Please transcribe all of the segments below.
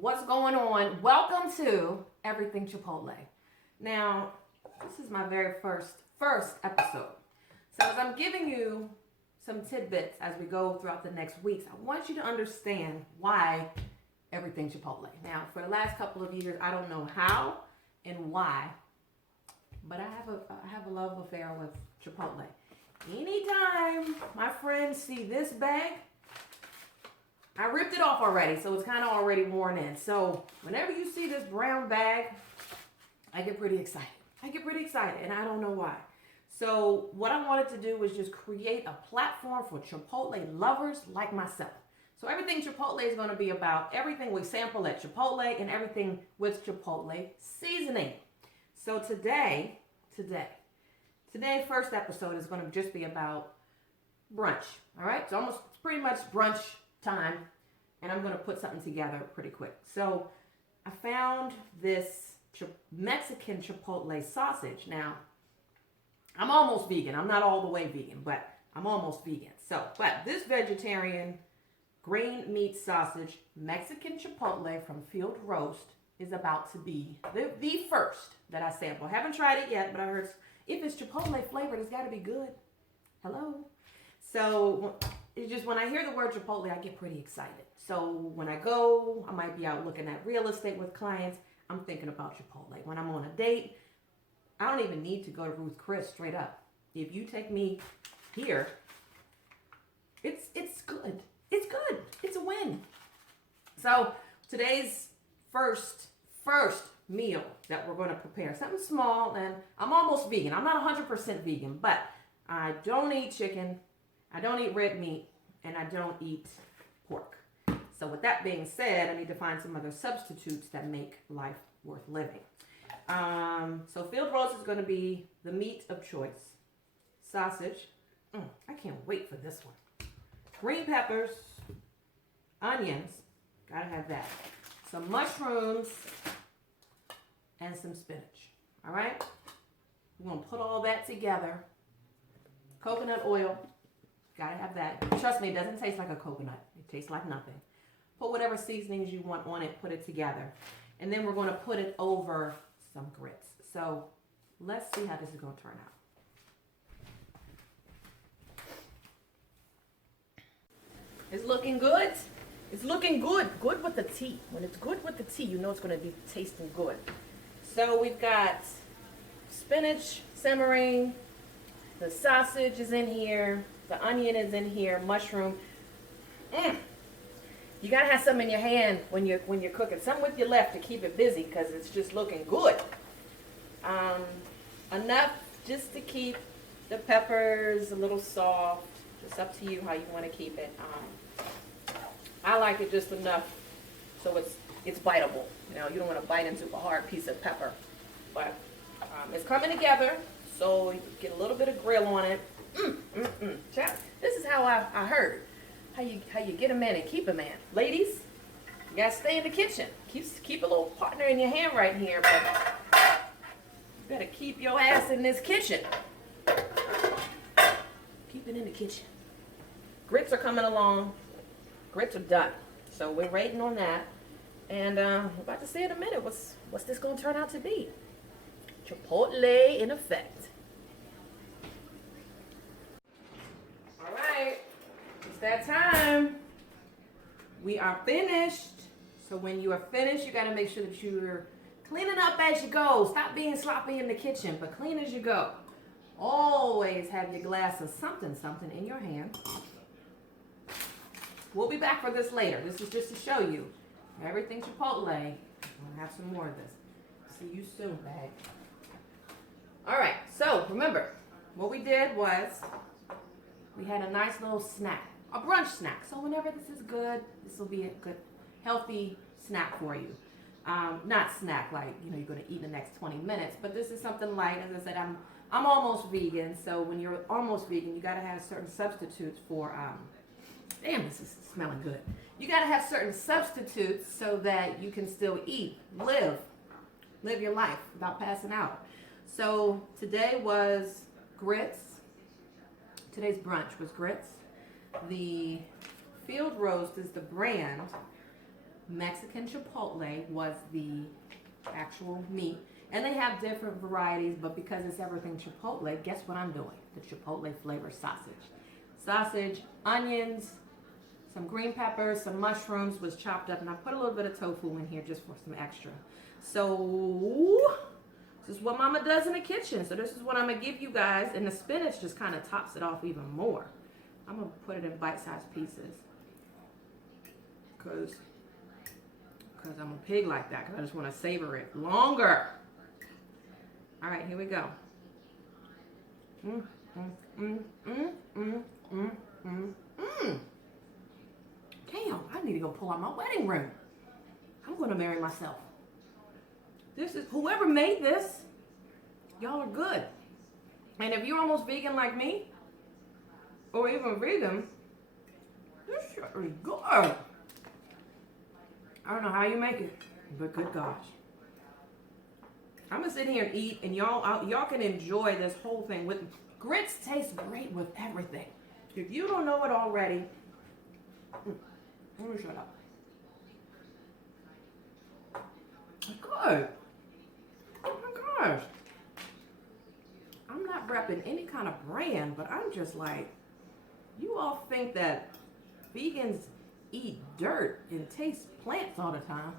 What's going on? Welcome to Everything Chipotle. Now, this is my very first episode. So as I'm giving you some tidbits as we go throughout the next weeks, I want you to understand why Everything Chipotle. Now, for the last couple of years, I don't know how and why, but I have a love affair with Chipotle. Anytime my friends see this bag, I ripped it off already, so it's kind of already worn in. So whenever you see this brown bag, I get pretty excited. And I don't know why. So what I wanted to do was just create a platform for Chipotle lovers like myself. So Everything Chipotle is going to be about everything we sample at Chipotle and everything with Chipotle seasoning. So today, first episode is going to just be about brunch. All right, it's pretty much brunch time, and I'm going to put something together pretty quick. So I found this Mexican Chipotle sausage. Now, I'm almost vegan. I'm not all the way vegan, but I'm almost vegan. But this vegetarian green meat sausage, Mexican Chipotle from Field Roast, is about to be the first that I sample. I haven't tried it yet, but I heard if it's Chipotle flavored, it's got to be good. Hello? So it's just when I hear the word Chipotle, I get pretty excited. So when I go, I might be out looking at real estate with clients. I'm thinking about Chipotle. When I'm on a date, I don't even need to go to Ruth Chris straight up. If you take me here, it's good. It's good. It's a win. So today's first meal that we're going to prepare, something small, and I'm almost vegan. I'm not 100% vegan, but I don't eat chicken. I don't eat red meat, and I don't eat pork. So with that being said, I need to find some other substitutes that make life worth living. So Field Roast is going to be the meat of choice. Sausage. I can't wait for this one. Green peppers. Onions. Gotta have that. Some mushrooms. And some spinach. All right? We're going to put all that together. Coconut oil. Gotta have that. Trust me, it doesn't taste like a coconut. It tastes like nothing. Put whatever seasonings you want on it. Put it together. And then we're going to put it over some grits. So let's see how this is going to turn out. It's looking good. It's looking good. Good with the tea. When it's good with the tea, you know it's going to be tasting good. So we've got spinach simmering. The sausage is in here. The onion is in here. Mushroom. You gotta have some in your hand when you're cooking. Some with your left to keep it busy because it's just looking good. Enough just to keep the peppers a little soft. Just up to you how you want to keep it. I like it just enough so it's biteable. You know, you don't want to bite into a hard piece of pepper. But it's coming together, so you get a little bit of grill on it. This is how I heard. How you get a man and keep a man. Ladies, you gotta stay in the kitchen. Keep a little partner in your hand right here, but you better keep your ass in this kitchen. Keep it in the kitchen. Grits are coming along. Grits are done. So we're waiting on that. And we're about to see in a minute what's this gonna turn out to be. Chipotle in effect. It's that time. We are finished. So when you are finished, you got to make sure that you're cleaning up as you go. Stop being sloppy in the kitchen, but clean as you go. Always have your glass of something in your hand. We'll be back for this later. This is just to show you Everything Chipotle. I'm going to have some more of this. See you soon, bag. All right. So remember, what we did was we had a nice little snack. A brunch snack. So whenever this is good, this will be a good, healthy snack for you. Not snack like, you're going to eat in the next 20 minutes, but this is something light. As I said, I'm almost vegan. So when you're almost vegan, you got to have certain substitutes for, this is smelling good. You got to have certain substitutes so that you can still eat, live your life without passing out. So today was grits. Today's brunch was grits. The Field Roast is the brand. Mexican Chipotle was the actual meat. And they have different varieties, but because it's everything Chipotle, guess what I'm doing? The Chipotle flavor sausage. Sausage, onions, some green peppers, some mushrooms was chopped up, and I put a little bit of tofu in here just for some extra. So this is what Mama does in the kitchen. So this is what I'm gonna give you guys, and the spinach just kind of tops it off even more. I'm gonna put it in bite-sized pieces, cause I'm a pig like that. Cause I just want to savor it longer. All right, here we go. Damn, I need to go pull out my wedding ring. I'm gonna marry myself. This is, whoever made this, y'all are good. And if you're almost vegan like me, or even vegan, this shit is good. I don't know how you make it, but good gosh. I'm gonna sit here and eat, and y'all can enjoy this whole thing with grits. Taste great with everything. If you don't know it already, let me shut up. It's good. Oh my gosh. I'm not repping any kind of brand, but I'm just like, you all think that vegans eat dirt and taste plants all the time.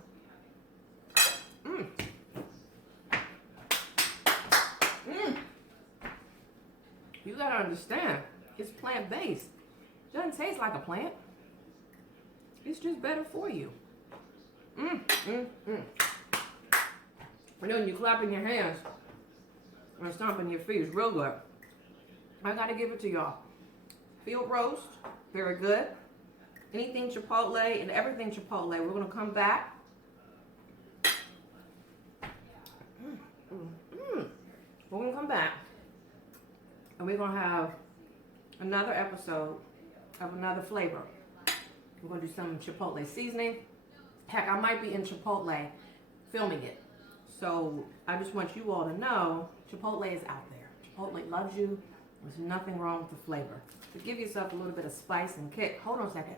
You gotta understand, it's plant-based. It doesn't taste like a plant. It's just better for you. And then when you clapping your hands and stomping your feet, it's real good. I gotta give it to y'all. Field roast, very good. Anything Chipotle and everything Chipotle. We're gonna come back. We're gonna come back, and we're gonna have another episode of another flavor. We're gonna do some Chipotle seasoning. Heck, I might be in Chipotle filming it. So I just want you all to know, Chipotle is out there. Chipotle loves you. There's nothing wrong with the flavor. So give yourself a little bit of spice and kick. Hold on a second.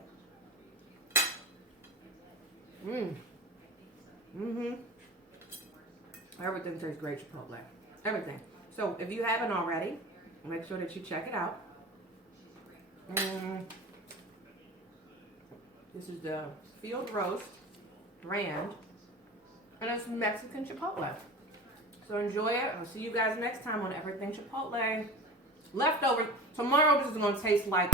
Everything tastes great, Chipotle. Everything. So if you haven't already, make sure that you check it out. This is the Field Roast brand, and it's Mexican Chipotle. So enjoy it. I'll see you guys next time on Everything Chipotle. Leftovers. Tomorrow this is going to taste like